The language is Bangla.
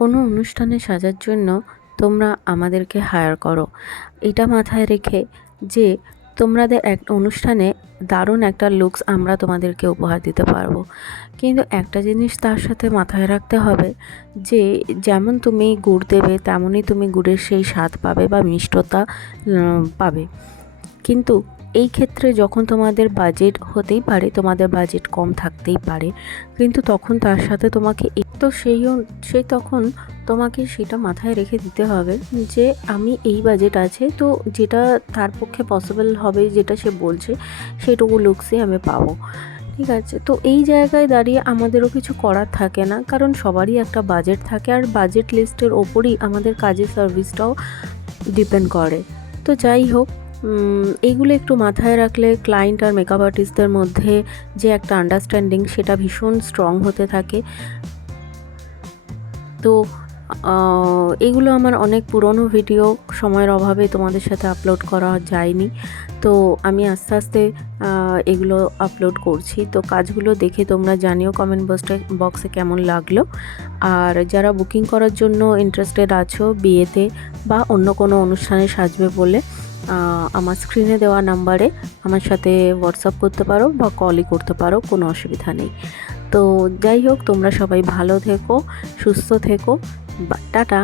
কোনো অনুষ্ঠানে সাজার জন্য তোমরা আমাদেরকে হায়ার করো, এটা মাথায় রেখে যে তোমাদের এক অনুষ্ঠানে দারুণ একটা লুকস আমরা তোমাদেরকে উপহার দিতে পারবো। কিন্তু একটা জিনিস তার সাথে মাথায় রাখতে হবে যে যেমন তুমি গুড় দেবে তেমনই তুমি গুড়ের সেই স্বাদ পাবে বা মিষ্টতা পাবে। কিন্তু এই ক্ষেত্রে যখন তোমাদের বাজেট হতেই পারে, তোমাদের বাজেট কম থাকতেই পারে, কিন্তু তখন তার সাথে তোমাকে তো সেই তখন তোমাকে সেটা মাথায় রেখে দিতে হবে যে আমি এই বাজেট আছে, তো যেটা তার পক্ষে পসিবল হবে, যেটা সে বলছে সেটুকু লুকসই আমি পাবো। ঠিক আছে, তো এই জায়গায় দাঁড়িয়ে আমাদেরও কিছু করার থাকে না, কারণ সবারই একটা বাজেট থাকে আর বাজেট লিস্টের ওপরই আমাদের কাজের সার্ভিসটাও ডিপেন্ড করে। তো যাই হোক, এইগুলো একটু মাথায় রাখলে ক্লায়েন্ট আর মেকআপ আর্টিস্টদের মধ্যে যে একটা আন্ডারস্ট্যান্ডিং সেটা ভীষণ স্ট্রং হতে থাকে। তো এগুলো আমার অনেক পুরনো ভিডিও, সময়ের অভাবে তোমাদের সাথে আপলোড করা যায়নি, তো আমি আস্তে আস্তে এগুলো আপলোড করছি। তো কাজগুলো দেখে তোমরা জানিও কমেন্ট বক্সে কেমন লাগলো। আর যারা বুকিং করার জন্য ইন্টারেস্টেড আছো বিয়েতে বা অন্য কোনো অনুষ্ঠানে সাজবে বলে, আমার স্ক্রিনে দেওয়া নাম্বারে আমার সাথে হোয়াটসঅ্যাপ করতে পারো বা কলই করতে পারো, কোনো অসুবিধা নেই। তো যাই হোক, তোমরা সবাই ভালো থেকো, সুস্থ থেকো, টাটা।